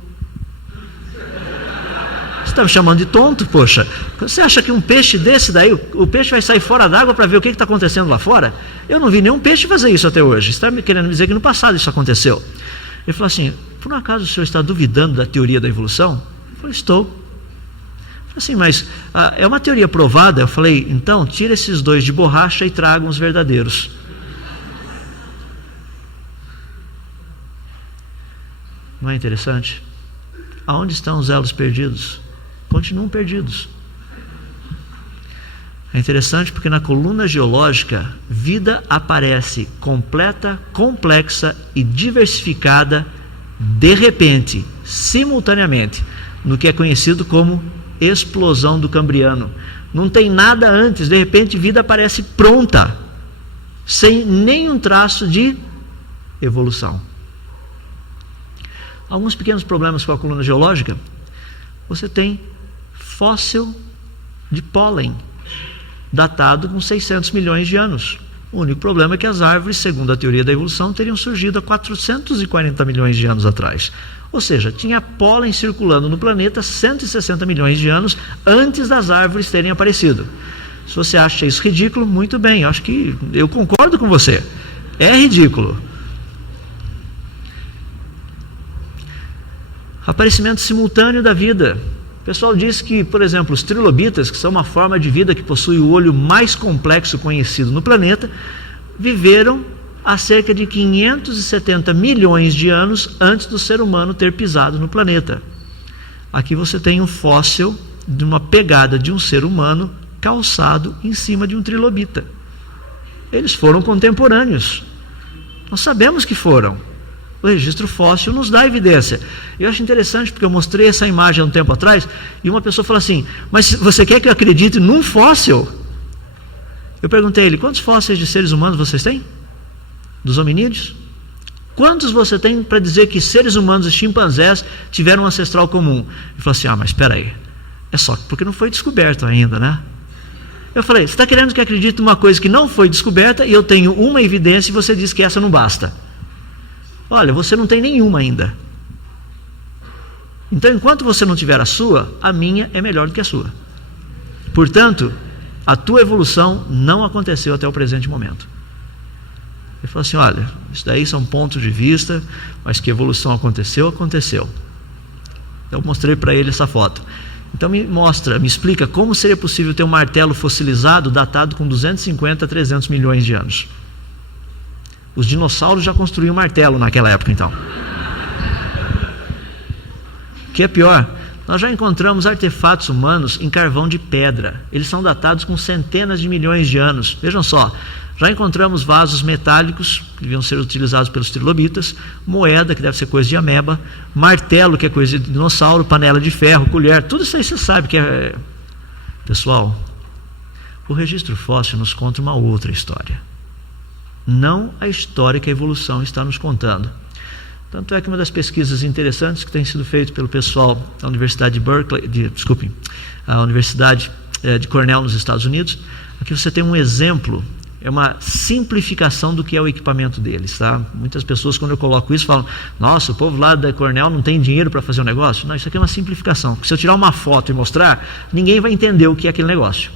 está me chamando de tonto, poxa. Você acha que um peixe desse daí, o peixe vai sair fora d'água para ver o que está acontecendo lá fora? Eu não vi nenhum peixe fazer isso até hoje. Você está querendo me dizer que no passado isso aconteceu? Ele falou assim, por um acaso o senhor está duvidando da teoria da evolução? Eu falei, estou. Eu falei assim, mas é uma teoria provada? Eu falei, então tira esses dois de borracha e tragam os verdadeiros. Não é interessante? Aonde estão os elos perdidos? Continuam perdidos. É interessante porque na coluna geológica, vida aparece completa, complexa e diversificada de repente, simultaneamente, no que é conhecido como explosão do Cambriano. Não tem nada antes, de repente vida aparece pronta, sem nenhum traço de evolução. Alguns pequenos problemas com a coluna geológica. Você tem fóssil de pólen, datado com 600 milhões de anos. O único problema é que as árvores, segundo a teoria da evolução, teriam surgido há 440 milhões de anos atrás. Ou seja, tinha pólen circulando no planeta 160 milhões de anos antes das árvores terem aparecido. Se você acha isso ridículo, muito bem, eu acho que eu concordo com você. É ridículo. Aparecimento simultâneo da vida. O pessoal diz que, por exemplo, os trilobitas, que são uma forma de vida que possui o olho mais complexo conhecido no planeta, viveram há cerca de 570 milhões de anos antes do ser humano ter pisado no planeta. Aqui você tem um fóssil de uma pegada de um ser humano calçado em cima de um trilobita. Eles foram contemporâneos. Nós sabemos que foram. O registro fóssil nos dá evidência. Eu acho interessante porque eu mostrei essa imagem há um tempo atrás e uma pessoa falou assim, mas você quer que eu acredite num fóssil? Eu perguntei a ele, quantos fósseis de seres humanos vocês têm? Dos hominídeos? Quantos você tem para dizer que seres humanos e chimpanzés tiveram um ancestral comum? Ele falou assim, mas espera aí, é só porque não foi descoberto ainda, né? Eu falei, você está querendo que eu acredite numa coisa que não foi descoberta e eu tenho uma evidência e você diz que essa não basta? Olha, você não tem nenhuma ainda. Então, enquanto você não tiver a sua, a minha é melhor do que a sua. Portanto, a tua evolução não aconteceu até o presente momento. Ele falou assim, olha, isso daí são pontos de vista, mas que evolução aconteceu, aconteceu. Eu mostrei para ele essa foto. Então me explica como seria possível ter um martelo fossilizado datado com 250 a 300 milhões de anos. Os dinossauros já construíam martelo naquela época, então. O que é pior, nós já encontramos artefatos humanos em carvão de pedra. Eles são datados com centenas de milhões de anos. Vejam só, já encontramos vasos metálicos, que deviam ser utilizados pelos trilobitas, moeda, que deve ser coisa de ameba, martelo, que é coisa de dinossauro, panela de ferro, colher, tudo isso aí você sabe que é... Pessoal, o registro fóssil nos conta uma outra história. Não a história que a evolução está nos contando. Tanto é que uma das pesquisas interessantes que tem sido feita pelo pessoal da Universidade de Berkeley, a Universidade de Cornell nos Estados Unidos, aqui você tem um exemplo, é uma simplificação do que é o equipamento deles, tá? Muitas pessoas, quando eu coloco isso, falam, nossa, o povo lá da Cornell não tem dinheiro para fazer um negócio. Não, isso aqui é uma simplificação. Se eu tirar uma foto e mostrar, ninguém vai entender o que é aquele negócio.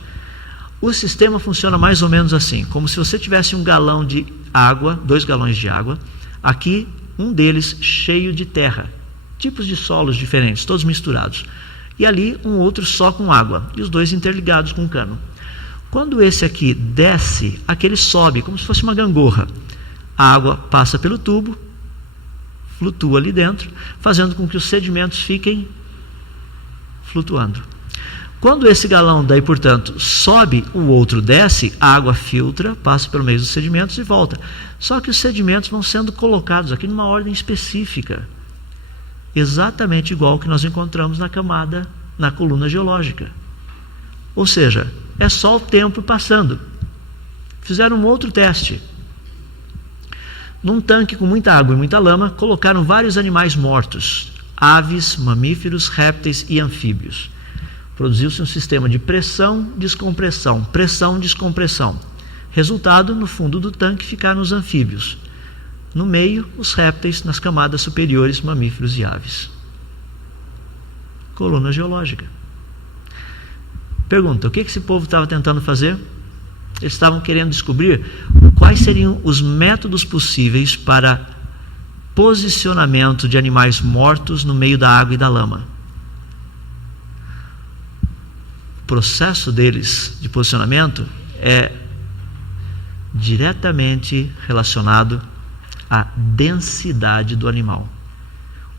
O sistema funciona mais ou menos assim, como se você tivesse um galão de água, 2 galões de água, aqui um deles cheio de terra, tipos de solos diferentes, todos misturados, e ali um outro só com água, e os dois interligados com um cano. Quando esse aqui desce, aquele sobe, como se fosse uma gangorra. A água passa pelo tubo, flutua ali dentro, fazendo com que os sedimentos fiquem flutuando. Quando esse galão daí, portanto, sobe, o outro desce, a água filtra, passa pelo meio dos sedimentos e volta. Só que os sedimentos vão sendo colocados aqui numa ordem específica, exatamente igual ao que nós encontramos na camada, na coluna geológica. Ou seja, é só o tempo passando. Fizeram um outro teste. Num tanque com muita água e muita lama, colocaram vários animais mortos, aves, mamíferos, répteis e anfíbios. Produziu-se um sistema de pressão, descompressão, pressão, descompressão. Resultado, no fundo do tanque ficaram os anfíbios. No meio, os répteis, nas camadas superiores, mamíferos e aves. Coluna geológica. Pergunta: o que esse povo estava tentando fazer? Eles estavam querendo descobrir quais seriam os métodos possíveis para posicionamento de animais mortos no meio da água e da lama. O processo deles de posicionamento é diretamente relacionado à densidade do animal.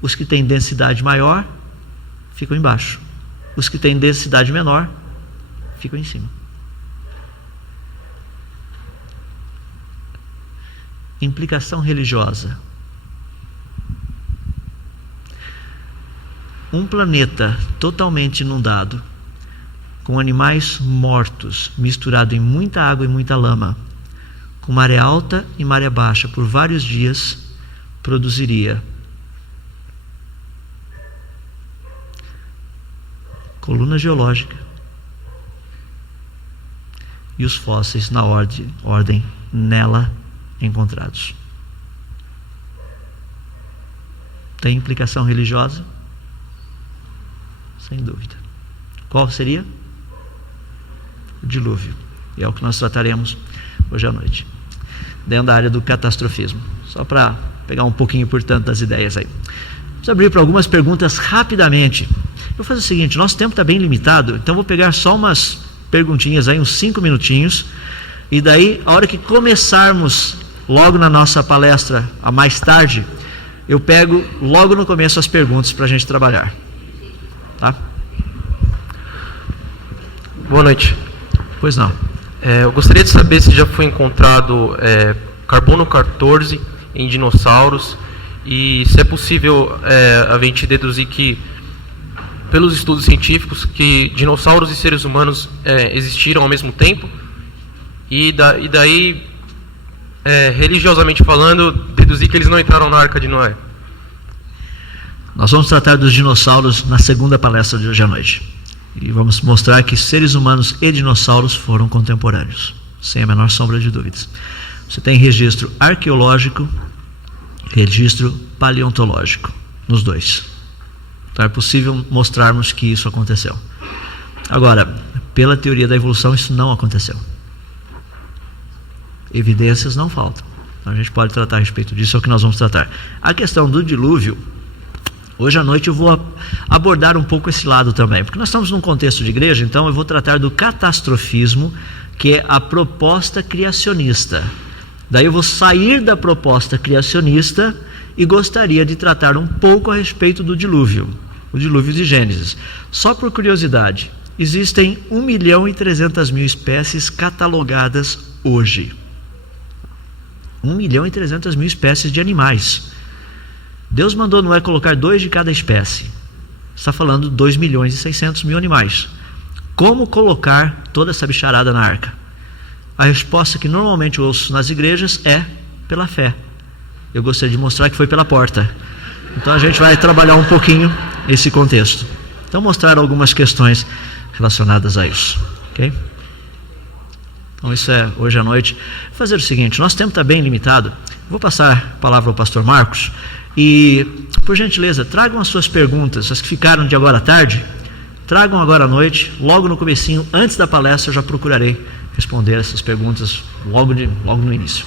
Os que têm densidade maior ficam embaixo. Os que têm densidade menor ficam em cima. Implicação religiosa. Um planeta totalmente inundado, com animais mortos, misturado em muita água e muita lama, com maré alta e maré baixa por vários dias, produziria coluna geológica e os fósseis na ordem nela encontrados. Tem implicação religiosa? Sem dúvida. Qual seria? O dilúvio. E é o que nós trataremos hoje à noite, dentro da área do catastrofismo. Só para pegar um pouquinho, portanto, das ideias aí. Vamos abrir para algumas perguntas rapidamente. Eu vou fazer o seguinte: nosso tempo está bem limitado, então vou pegar só umas perguntinhas aí, uns 5 minutinhos, e daí, a hora que começarmos logo na nossa palestra, a mais tarde, eu pego logo no começo as perguntas para a gente trabalhar. Tá? Boa noite. Pois não. Eu gostaria de saber se já foi encontrado carbono 14 em dinossauros e se é possível a gente deduzir que, pelos estudos científicos, que dinossauros e seres humanos existiram ao mesmo tempo e daí, religiosamente falando, deduzir que eles não entraram na Arca de Noé. Nós vamos tratar dos dinossauros na segunda palestra de hoje à noite. E vamos mostrar que seres humanos e dinossauros foram contemporâneos, sem a menor sombra de dúvidas. Você tem registro arqueológico, registro paleontológico, nos dois. Então é possível mostrarmos que isso aconteceu. Agora, pela teoria da evolução, isso não aconteceu. Evidências não faltam. Então a gente pode tratar a respeito disso, é o que nós vamos tratar. A questão do dilúvio, hoje à noite eu vou abordar um pouco esse lado também, porque nós estamos num contexto de igreja, então eu vou tratar do catastrofismo, que é a proposta criacionista. Daí eu vou sair da proposta criacionista e gostaria de tratar um pouco a respeito do dilúvio, o dilúvio de Gênesis. Só por curiosidade, existem 1.300.000 espécies catalogadas hoje. 1.300.000 espécies de animais. Deus mandou Noé colocar 2 de cada espécie. Está falando 2.600.000 animais. Como colocar toda essa bicharada na arca? A resposta que normalmente eu ouço nas igrejas é pela fé. Eu gostaria de mostrar que foi pela porta. Então a gente vai trabalhar um pouquinho esse contexto. Então mostrar algumas questões relacionadas a isso. Ok? Então isso é hoje à noite. Vou fazer o seguinte: nosso tempo está bem limitado. Vou passar a palavra ao pastor Marcos. E, por gentileza, tragam as suas perguntas, as que ficaram de agora à tarde, tragam agora à noite, logo no comecinho, antes da palestra, eu já procurarei responder essas perguntas logo no início.